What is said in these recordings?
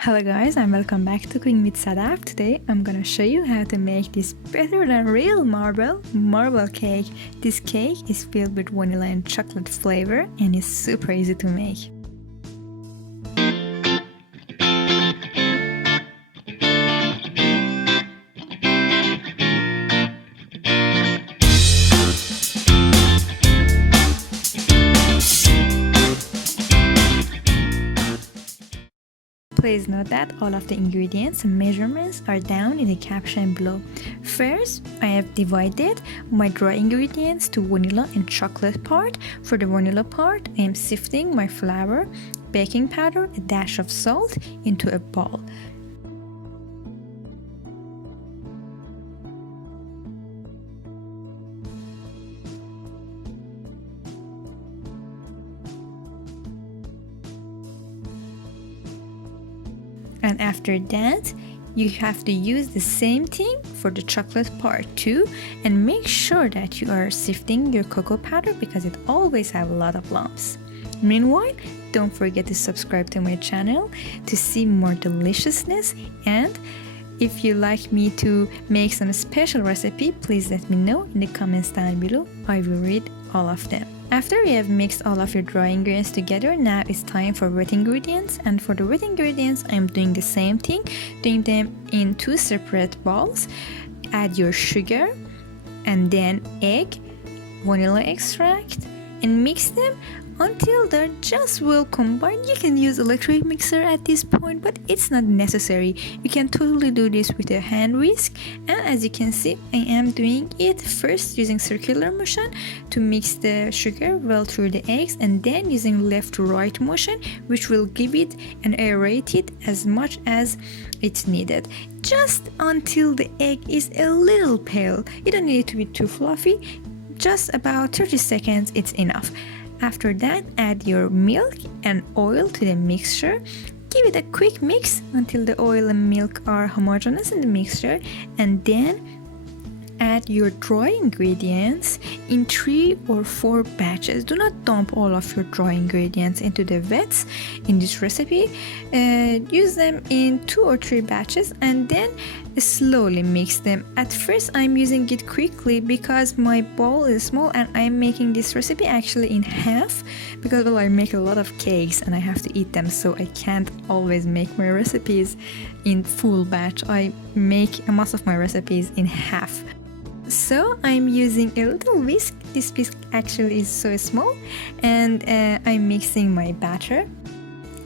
Hello guys, and welcome back to Cooking with Sadaf. Today I'm gonna show you how to make this better than real marble cake. This cake is filled with vanilla and chocolate flavor and is super easy to make. Please note that all of the ingredients and measurements are down in the caption below. First, I have divided my dry ingredients to vanilla and chocolate part. For the vanilla part, I am sifting my flour, baking powder, a dash of salt into a bowl. And after that, you have to use the same thing for the chocolate part too, and make sure that you are sifting your cocoa powder because it always have a lot of lumps. Meanwhile, don't forget to subscribe to my channel to see more deliciousness, and if you like me to make some special recipe, please let me know in the comments down below. I will read all of them. After you have mixed all of your dry ingredients together, now it's time for wet ingredients. And for the wet ingredients, I'm doing the same thing, doing them in two separate bowls. Add your sugar and then egg, vanilla extract, and mix them until they're just well combined. You can use electric mixer at this point, but it's not necessary. You can totally do this with a hand whisk, and as you can see, I am doing it first using circular motion to mix the sugar well through the eggs, and then using left to right motion, which will give it and aerate it as much as it's needed, just until the egg is a little pale. You don't need it to be too fluffy, just about 30 seconds, it's enough. After that, add your milk and oil to the mixture. Give it a quick mix until the oil and milk are homogeneous in the mixture, and then add your dry ingredients in 3 or 4 batches. Do not dump all of your dry ingredients into the wets in this recipe. Use them in 2 or 3 batches and then slowly mix them. At first I'm using it quickly because my bowl is small and I'm making this recipe actually in half because I make a lot of cakes and I have to eat them, so I can't always make my recipes in full batch. I make most of my recipes in half. So I'm using a little whisk. This whisk actually is so small, and I'm mixing my batter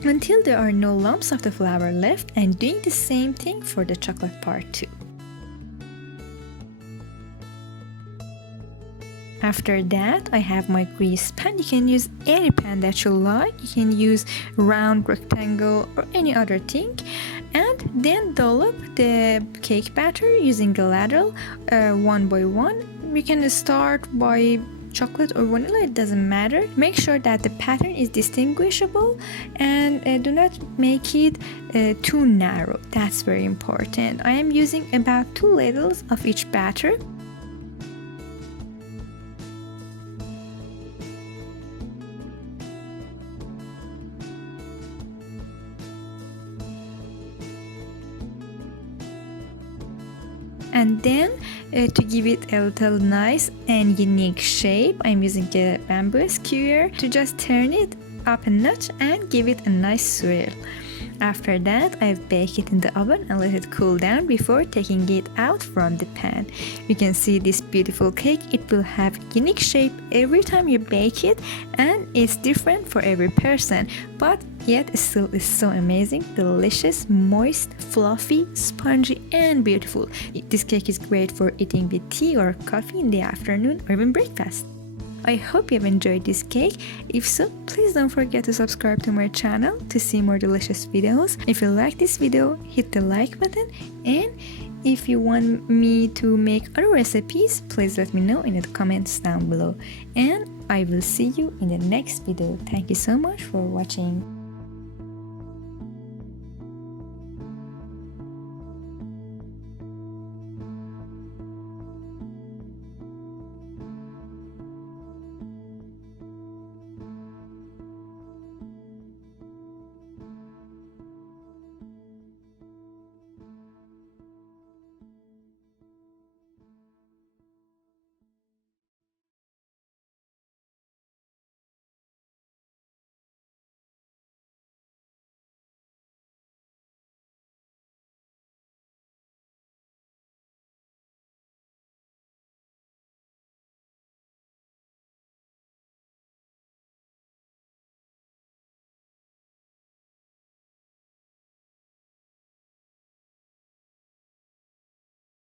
until there are no lumps of the flour left, and doing the same thing for the chocolate part too. After that, I have my greased pan. You can use any pan that you like. You can use round, rectangle, or any other thing. And then dollop the cake batter using a ladle one by one. We can start by chocolate or vanilla, it doesn't matter. Make sure that the pattern is distinguishable and do not make it too narrow. That's very important. I am using about 2 ladles of each batter. And then to give it a little nice and unique shape, I'm using a bamboo skewer to just turn it up a notch and give it a nice swirl. After that, I bake it in the oven and let it cool down before taking it out from the pan. You can see this beautiful cake. It will have unique shape every time you bake it, and it's different for every person, but yet it still is so amazing, delicious, moist, fluffy, spongy, and beautiful. This cake is great for eating with tea or coffee in the afternoon or even breakfast. I hope you have enjoyed this cake. If so, please don't forget to subscribe to my channel to see more delicious videos. If you like this video, hit the like button, and if you want me to make other recipes, please let me know in the comments down below. And I will see you in the next video. Thank you so much for watching.